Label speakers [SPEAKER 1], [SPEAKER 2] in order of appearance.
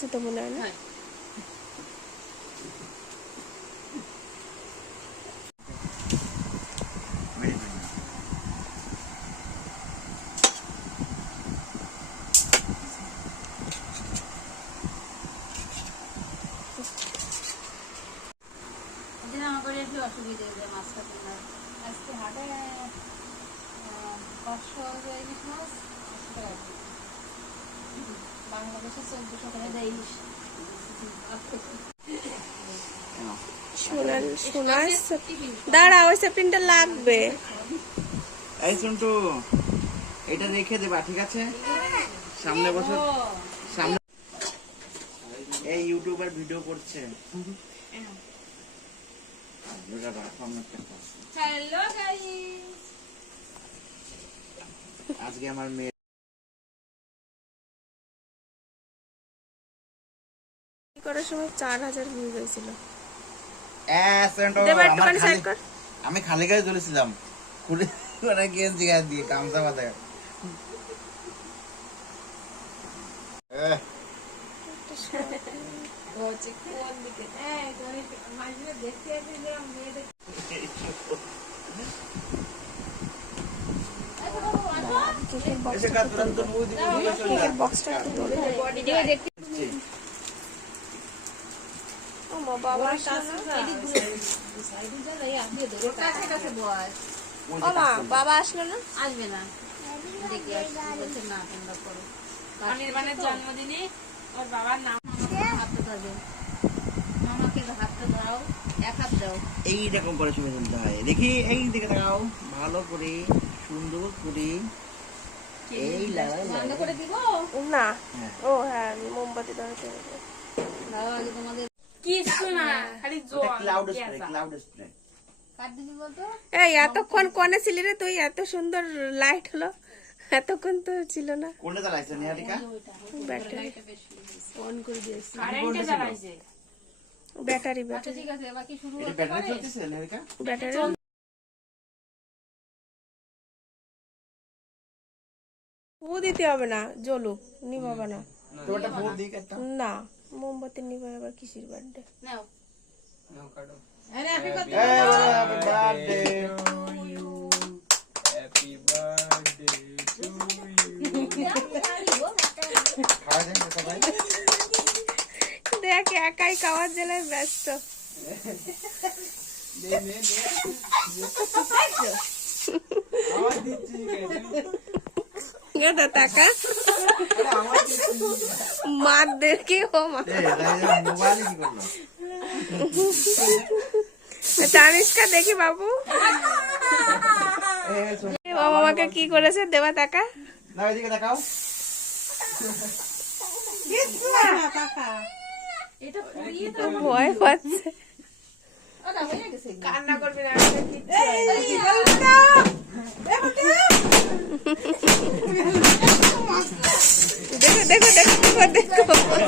[SPEAKER 1] গেছে তো মনে হয় না
[SPEAKER 2] ওদিন আমার একটু অসুবিধা যায় মাছটা কেনার আজকে হাটে আহ, পাঁচশো হয়ে গেছে মাছ পাঁচশো টাকা কেজি। বাংলাদেশে চোদ্দশো টাকা দেয়
[SPEAKER 1] সোনার সোনার দাঁড়া ওই সেপ্টিনটা লাগবে।
[SPEAKER 3] এই এটা রেখে দেবা ঠিক আছে? সামনে বছর সামনে। এই ইউটিউবার ভিডিও করছে।
[SPEAKER 2] হ্যালো গাইস
[SPEAKER 3] আজকে আমার মেয়ে
[SPEAKER 1] করার সময় চার হাজার ভিউজ হয়েছিল।
[SPEAKER 3] আমি খালি গায়ে চলেছিলাম খুলে করে গেঞ্জি গায়ে দিয়ে কামসা মাথায় এহ,
[SPEAKER 2] ও হচ্ছে কোন
[SPEAKER 3] যে।
[SPEAKER 1] মা
[SPEAKER 3] কাজ করবে।
[SPEAKER 1] বাবা আসলো না?
[SPEAKER 2] আসবে না। দেখি আসবে না তোমরা করো।
[SPEAKER 4] অনির্বাণের জন্মদিনে ওর বাবার নাম
[SPEAKER 2] হাতটা ধরবে মামাকে হাতটা ধরাও এক হাত দাও।
[SPEAKER 3] এইরকম করে ছবি তুলতে হয়। দেখি এই দিকে তাকাও। ভালো করে সুন্দর করে এই লাগা
[SPEAKER 2] বন্ধ করে দিব?
[SPEAKER 1] না।
[SPEAKER 3] হ্যাঁ।
[SPEAKER 1] ও হ্যাঁ মোমবাতি ধরাতে হবে
[SPEAKER 2] তোমাদের
[SPEAKER 4] কিছু না খালি
[SPEAKER 3] cloud spray cloud spray
[SPEAKER 2] cut দিবি বলতো?
[SPEAKER 1] এই এতক্ষণ কোনে ছিলি রে তুই? এত সুন্দর লাইট হলো। এতক্ষণ তো ছিল না।
[SPEAKER 3] কোনটা চালাইছে নিহারিকা?
[SPEAKER 1] ব্যাটারি।
[SPEAKER 2] অন করে দিয়েছি।
[SPEAKER 4] কারেন্টে জ্বালাইছে।
[SPEAKER 1] ব্যাটারি
[SPEAKER 2] আচ্ছা
[SPEAKER 1] ব্যাটারি।
[SPEAKER 2] ঠিক আছে এবার শুরু
[SPEAKER 3] এটা ব্যাটারি চলতেছে নিহারিকা?
[SPEAKER 1] ব্যাটারি। ও দিতে হবে না জ্বলুক নিভাবে না।
[SPEAKER 3] তো ওটা ফোন দিই একটা।
[SPEAKER 1] না। মোমবাতি নিভাবে আবার কিসির বার্থডে
[SPEAKER 2] নাও। নাও কাটো। আরে হ্যাপি কত
[SPEAKER 3] happy birthday
[SPEAKER 5] Happy birthday to you.
[SPEAKER 3] খাওয়া যায় না সবাই?
[SPEAKER 1] দেখ একাই খাওয়ার জেলায় ব্যস্ত।
[SPEAKER 5] নে নে নে। আমার দিচ্ছি
[SPEAKER 1] গেদা টাকা। মার দেখে ও মা
[SPEAKER 3] এ রাইজা মোবাইলে কি করল?
[SPEAKER 1] তানিষ্কা দেখি বাবু। বাবা আমাকে কি করেছে? দেবা টাকা।
[SPEAKER 3] না এদিকে দেখাও।
[SPEAKER 2] এটা পুড়িয়ে
[SPEAKER 1] ও ভয় পাচ্ছে।
[SPEAKER 2] ওটা হয়ে গেছে
[SPEAKER 1] কান্না করবি না দেখো দেখো দেখো দেখো দেখো